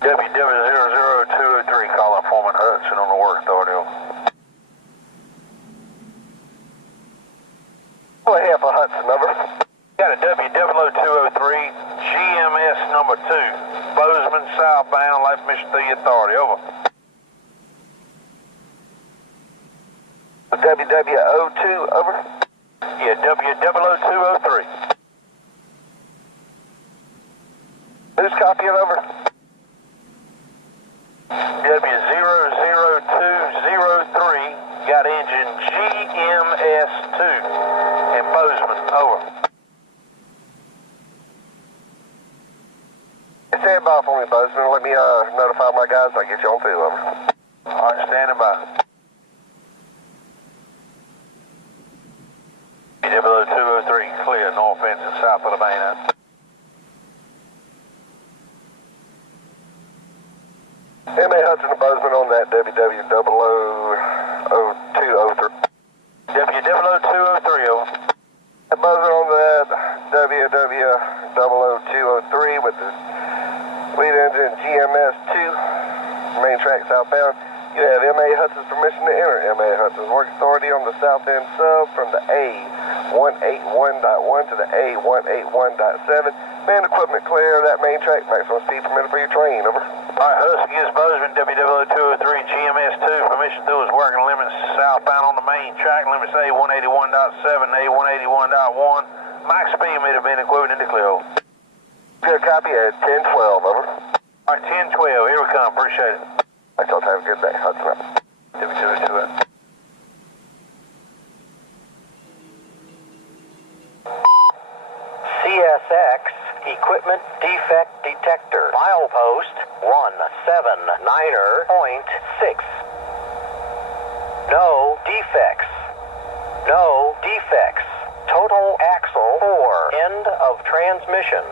W00203, calling Foreman Hudson on the work authority. Half of Hudson, over. Got a W00203, GMS number 2, Bozeman southbound, light permission through the authority, over. W002, over. Yeah, W00203. Who's copying, over? W00203, got engine GMS-2 in Bozeman, over. Stand by for me, Bozeman. Let me notify my guys. I'll get you on through, over. All right, standing by. W00203, clear, north Benson, south of the main end. M.A. Hudson and Bozeman on that W00203. W00203, over. Bozeman on that W00203 with the lead engine GMS-2, main track southbound. You have M.A. Hudson's permission to enter M.A. Hudson's work authority on the south end sub from the A181.1 to the A181.7. Man equipment clear, that main track, maximum speed permitted for your train, over. All right, Hudson gives Bozeman W00203 GMS-2 permission through his working limits southbound on the main track, limits A181.7 and A181.1. Max speed meter being equivalent to clear. Good copy at 1012, over. All right, 1012, here we come, appreciate it. Thanks, y'all. Have a good day. Hudson up. W002. CSX Equipment Defect Detector, milepost 179.6. No defects. No defects. Total axle 4. End of transmission.